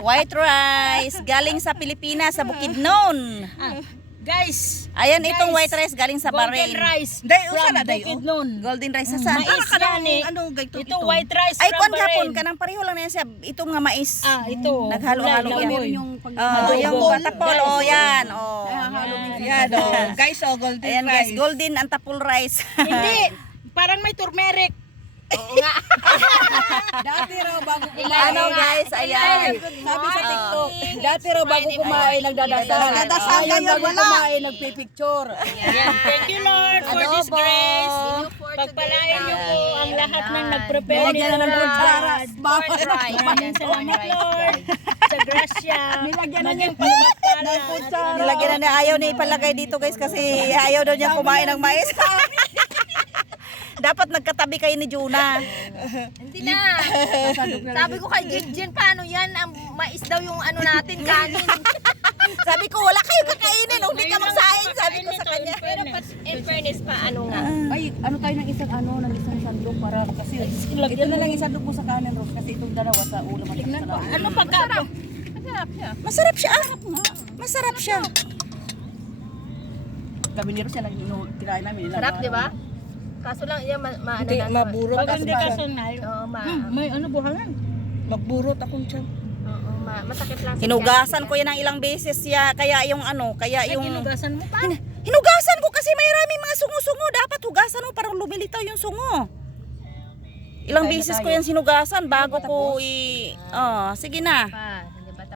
White rice galing sa Pilipinas, sa Bukidnon. Guys, Ayan itong white rice galing sa Bahrain. golden rice Day, from usa na day. Bukidnon. Golden rice sa saan? Mais yan eh. Ano gayto Ito white rice Ay, from kon gapon Bahrain. ka nang pareho lang na yan siya. Itong nga mais. Ito. Naghalo-halo Kulay, yan. lamoy. Yung tapol, yan. Yan guys, golden Ayan guys, golden ang tapol rice. Hindi, parang may turmeric. Dati raw bago Ano guys, ayan. sabi sa TikTok, dati raw bago kumain nagdadasal. Nagdadasal Ngayon ngayon, bago wala. kumain nagpipicture. Yan. Thank you Lord for this grace. Pagpalain niyo po ang lahat ng nag-prepare Nilagyan na ng kutsara. Maraming salamat Lord sa grasya. Maging pagpapala. Nilagyan na niya, ayaw niya ipalagay dito guys kasi ayaw daw niya kumain ng mais. Dapat nagkatabi kayo ni Juna. Hindi na. Sabi ko kay Gidjen, paano yan? Ang mais daw yung ano natin, kanin. Sabi ko, wala kayo kakainin. Hindi ka magsaing. Sabi ko sa kanya. Pero in fairness pa, ano nga. Ay, ano tayo ng isang sandok para kasi ito na lang isandok mo sa kanan Rose kasi itong dalawa sa ulo mo. Ano pagka? Masarap siya. Masarap siya. Kami ni Rose yan ang kinain namin. Sarap, di ba? Kaso lang, yan, ano Hindi, na. maburot Pag hindi ka ako. sanay. Oo, May ano buhangan. Magburot akong tiyan. oo, masakit lang. sa Hinugasan tiyan. ko yan ng ilang beses ya. Kaya yung ano, kaya Ay, yung... ginugasan mo pa. Hinugasan ko kasi may maraming mga sungo-sungo. Dapat hugasan mo para lumilitaw yung sungo. Ilang beses ko yan sinugasan bago ko i... sige na. Pa.